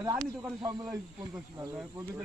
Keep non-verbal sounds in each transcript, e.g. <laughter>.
রানি দোকানে সব মিলাই পঞ্চাশ পঞ্চাশ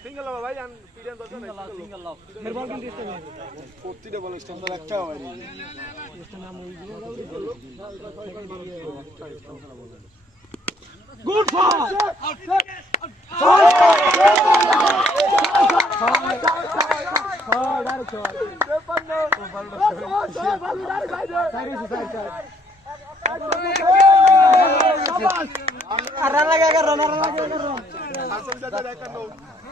নামি আর সিঙ্গেল হবে ভাই জান পিডিয়ান দরকার নাই সিঙ্গেল লব প্রতিটা বল স্ট্যান্ডার্ড একটা হয় গুড শট আর রান লাগে এগারো রান লাগে এগারো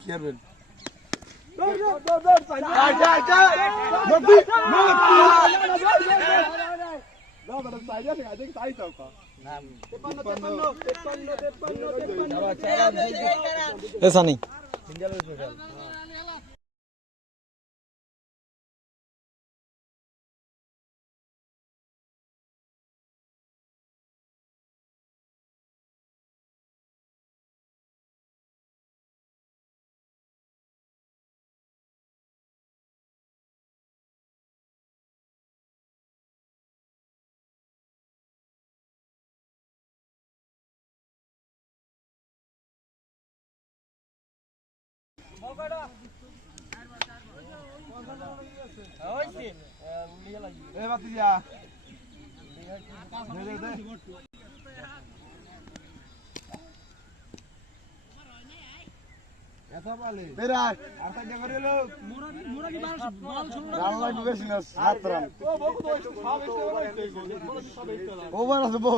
কি করবেন ऐसा नहीं Eyvah ya. Nerede? Berat, arka lo. Mora bir mora bir bal bal çolur. Allah bu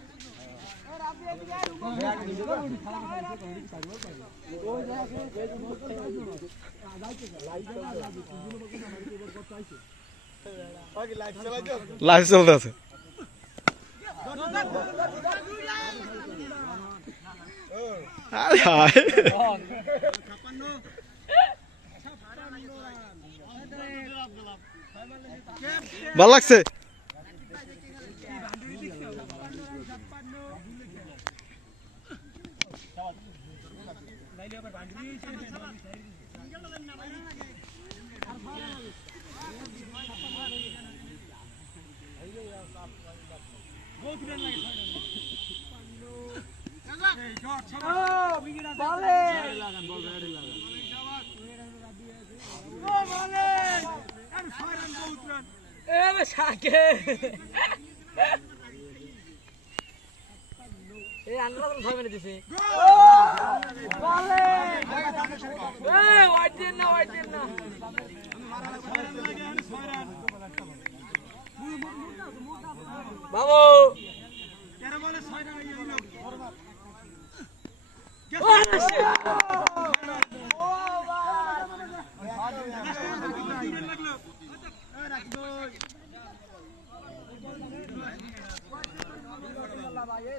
আরে হায়। ভালো লাগছে? শাকে এই আন্দাজ তো ছয় মিনিট দিছে। এ ওয়াইট দিন না ওয়াইট দিন না। বাবু। এই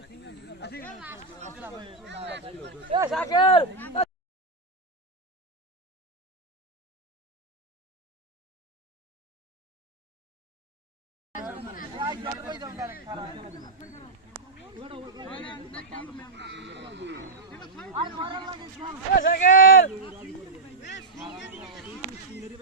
একদিন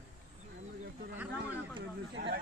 আচ্ছা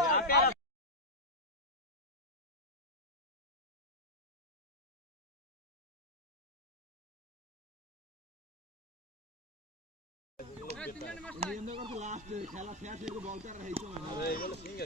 এনজয় করতে লাস্ট খেলা শেষ হয়ে বলতে আর হইতো না এইগুলো সিঙ্গা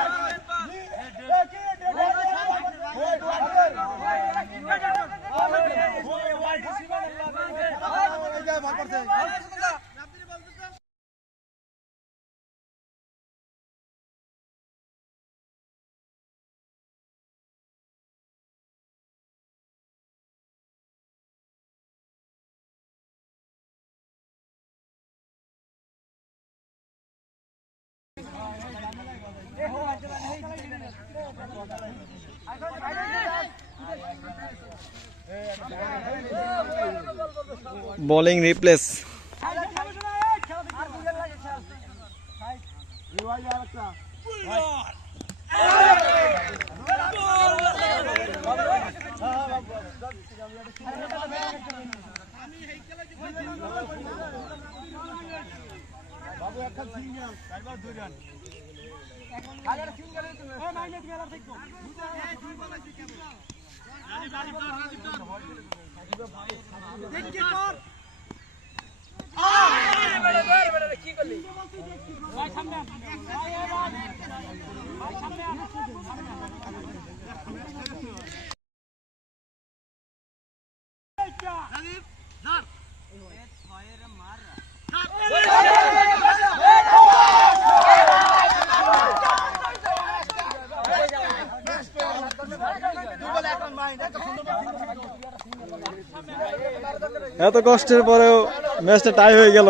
বোলিং রিপ্লেস বাবু একটা সিঙ্গেল একবার দুই আগের সিঙ্গেল এত না এই মাইনাস মেলার থাকব দুই বল আছে কেমন রাজীব রাজীব রাজীব রাজীব ভাই রাজীব ভাই এত কষ্টের পরেও ম্যাচটা টাই হয়ে গেল।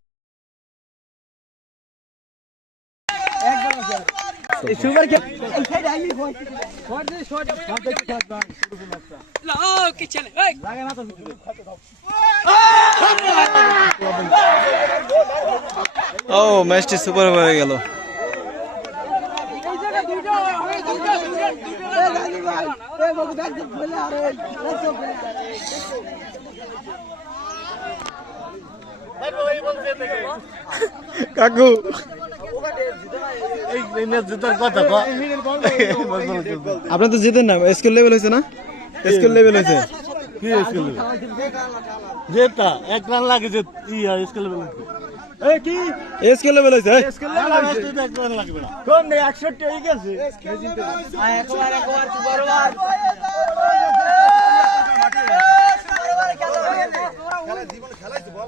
शुगर के ऐसे डाली हो शॉट दे शॉट शॉट दे शॉट बार लाओ के चले ओए। लगे ना तो ও ম্যাচটি সুপার হয়ে গেল কাকু আপনার তো জিতেন না স্কুল লেভেল হয়েছে না? স্কুল লেভেল হয়েছে। কি স্কুল জেতা এক রান লাগে কি? স্কুল লেভেল খেলাইছে বল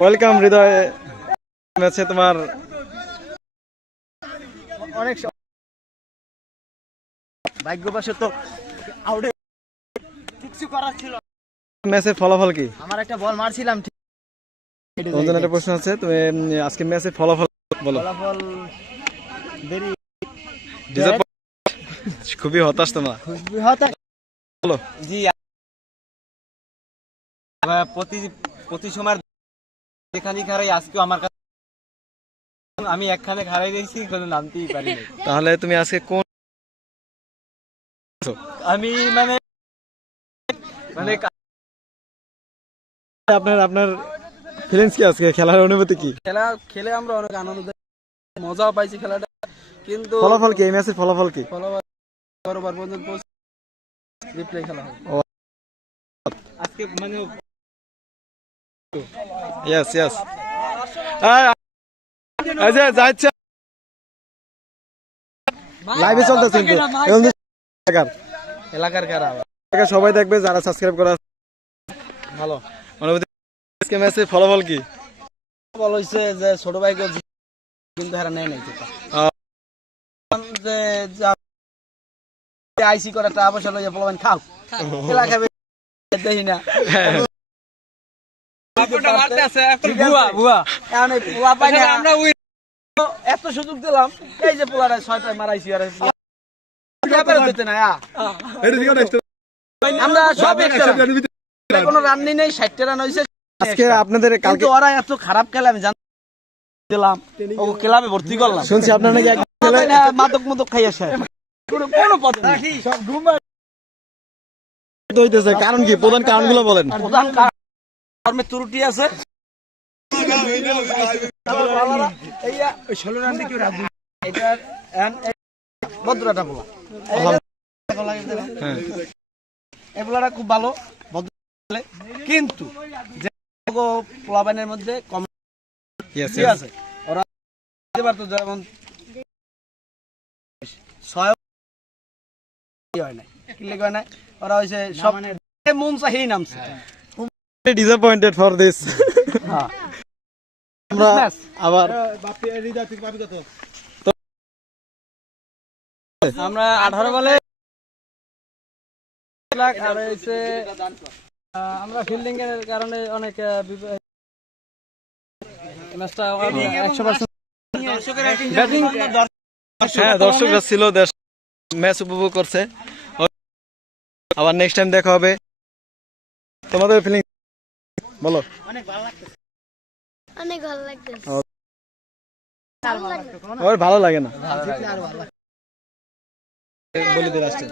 ওয়েলকাম হৃদয় ম্যাচে তোমার? অনেক ভাগ্যবাসে তো আউটে কিছু করার ছিল। ম্যাচের ফলাফল কি? আমার একটা বল মারছিলাম একটা প্রশ্ন আছে তুমি আজকে ম্যাচের ফলাফল বলো। <laughs> খুবই হতাশ তোমার। খুবই হতাশ। বলো। জি প্রতি প্রতি সময় যেখানে খারাই আজকে আমার কাছে আমি একখানে খারাই দিয়েছি কোনো নামতেই পারি তাহলে তুমি আজকে কোন আমি মানে মানে আপনার আপনার ফিলিংস কি আজকে? খেলার অনুভূতি কি? খেলা খেলে আমরা অনেক আনন্দ মজাও পাইছি খেলাটা কিন্তু ফলাফল কি? এই ম্যাচের ফলাফল কি? ফলাফল বারবার পর্যন্ত রিপ্লে খেলা হবে। আজকে মানে ইয়েস ইয়েস যে যাচ্ছে। লাইভে চলতেছে কিন্তু। এখন এলাকার এলাকার কারা? সবাই দেখবে যারা সাবস্ক্রাইব করা ভালো। আজকে ম্যাচের ফলাফল কি? বল হইছে যে ছোট ভাইকে কিন্তু হারা নেয় নাই যে আইসি করে টাকা পয়সা লইয়া খাও। খেলা খাবে দেখি না। আমরা এত সুযোগ দিলাম এই যে পোলাটা ছয়টায় মারাইছি আর। আমরা সব একটা কোনো রান নেই ষাটটা রান হয়েছে আজকে আপনাদের কালকে ওরা এত খারাপ খেলে আমি জান দিলাম। ও ক্লাবে ভর্তি করলাম। শুনছি আপনার নাকি মাদক মাদক খাই আসে। কোনো কোনো পথ নেই। সব ঘুমায়। হইতেছে কারণ কি? প্রধান কারণগুলো বলেন। প্রধান কারণ কর্মে ত্রুটি আছে। ভদ্রটা বলা। হ্যাঁ। খুব ভালো। কিন্তু পোলাবানের মধ্যে কম. আছে? ওরা পারতো যেমন ছয় হয় হয় নাই? ওরা হয়েছে সব মন চাহিয়ে নামছে। Disappointed for this. আমরা আবার আমরা আঠারো বলে লাখ আর হয়েছে আহ, আমরা ফিল্ডিং এর কারণে অনেক ম্যাচটা একশো হ্যাঁ দর্শকরা ছিল ম্যাচ উপভোগ করছে। আবার নেক্সট টাইম দেখা হবে। তোমাদের ফিলিং বলো। অনেক ভালো লাগতেছে ওর ভালো লাগে না। বলে দিন আসছে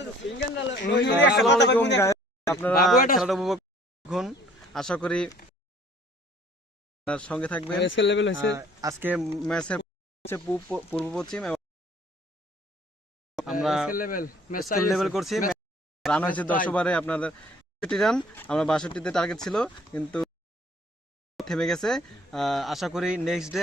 আপনারা খেলাটা উপভোগ করুন আশা করি সঙ্গে থাকবেন। আহ, আজকে ম্যাচের পূর্ব পশ্চিম আমরা স্কুল লেভেল করছি। রান হয়েছে দশ ওভারে আপনাদের রান আমরা বাষট্টিতে টার্গেট ছিল কিন্তু থেমে গেছে। আশা করি নেক্সট ডে